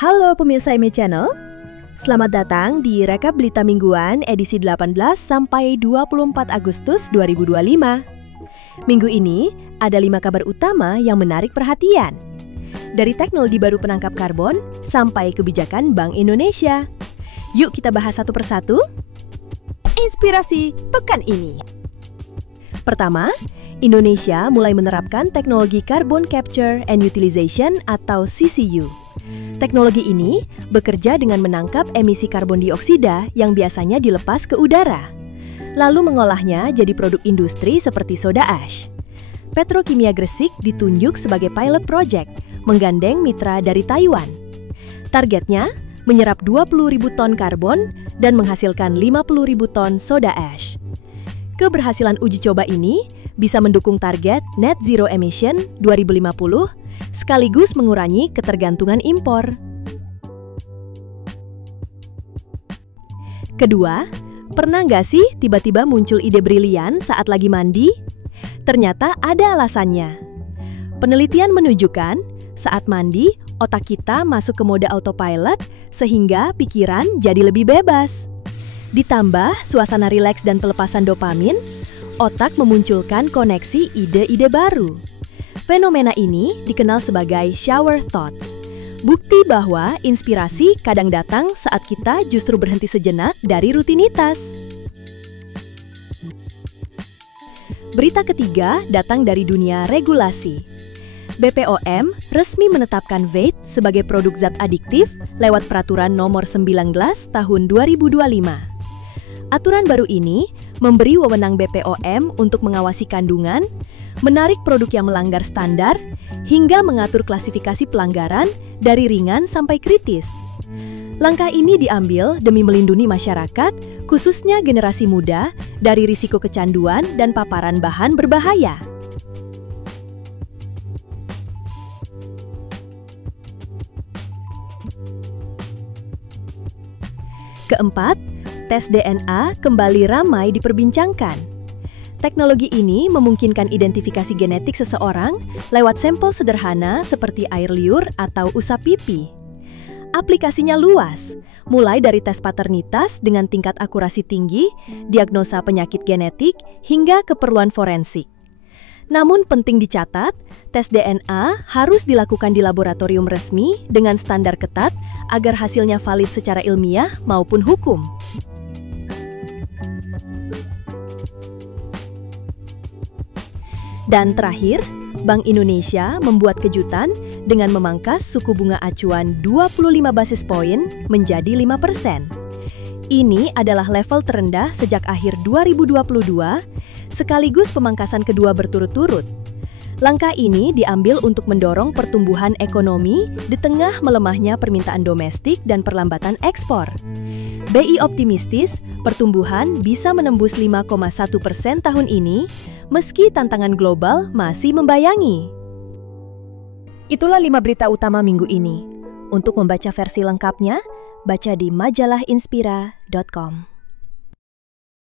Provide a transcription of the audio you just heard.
Halo pemirsa IME Channel, selamat datang di Rekap Berita Mingguan edisi 18 sampai 24 Agustus 2025. Minggu ini ada 5 kabar utama yang menarik perhatian. Dari teknologi baru penangkap karbon sampai kebijakan Bank Indonesia. Yuk kita bahas satu persatu. Inspirasi pekan ini. Pertama, Indonesia mulai menerapkan teknologi Carbon Capture and Utilization atau CCU. Teknologi ini bekerja dengan menangkap emisi karbon dioksida yang biasanya dilepas ke udara, lalu mengolahnya jadi produk industri seperti soda ash. Petrokimia Gresik ditunjuk sebagai pilot project, menggandeng mitra dari Taiwan. Targetnya menyerap 20.000 ton karbon dan menghasilkan 50.000 ton soda ash. Keberhasilan uji coba ini bisa mendukung target net zero emission 2050 sekaligus mengurangi ketergantungan impor. Kedua, pernah nggak sih tiba-tiba muncul ide brilian saat lagi mandi? Ternyata ada alasannya. Penelitian menunjukkan saat mandi, otak kita masuk ke mode autopilot sehingga pikiran jadi lebih bebas. Ditambah suasana rileks dan pelepasan dopamin, otak memunculkan koneksi ide-ide baru. Fenomena ini dikenal sebagai shower thoughts. Bukti bahwa inspirasi kadang datang saat kita justru berhenti sejenak dari rutinitas. Berita ketiga datang dari dunia regulasi. BPOM resmi menetapkan vape sebagai produk zat adiktif lewat Peraturan Nomor 19 Tahun 2025. Aturan baru ini memberi wewenang BPOM untuk mengawasi kandungan, menarik produk yang melanggar standar, hingga mengatur klasifikasi pelanggaran dari ringan sampai kritis. Langkah ini diambil demi melindungi masyarakat, khususnya generasi muda, dari risiko kecanduan dan paparan bahan berbahaya. Keempat, tes DNA kembali ramai diperbincangkan. Teknologi ini memungkinkan identifikasi genetik seseorang lewat sampel sederhana seperti air liur atau usap pipi. Aplikasinya luas, mulai dari tes paternitas dengan tingkat akurasi tinggi, diagnosa penyakit genetik, hingga keperluan forensik. Namun penting dicatat, tes DNA harus dilakukan di laboratorium resmi dengan standar ketat agar hasilnya valid secara ilmiah maupun hukum. Dan terakhir, Bank Indonesia membuat kejutan dengan memangkas suku bunga acuan 25 basis poin menjadi 5%. Ini adalah level terendah sejak akhir 2022, sekaligus pemangkasan kedua berturut-turut. Langkah ini diambil untuk mendorong pertumbuhan ekonomi di tengah melemahnya permintaan domestik dan perlambatan ekspor. BI optimistis pertumbuhan bisa menembus 5,1% tahun ini, meski tantangan global masih membayangi. Itulah 5 berita utama minggu ini. Untuk membaca versi lengkapnya, baca di majalahinspira.com.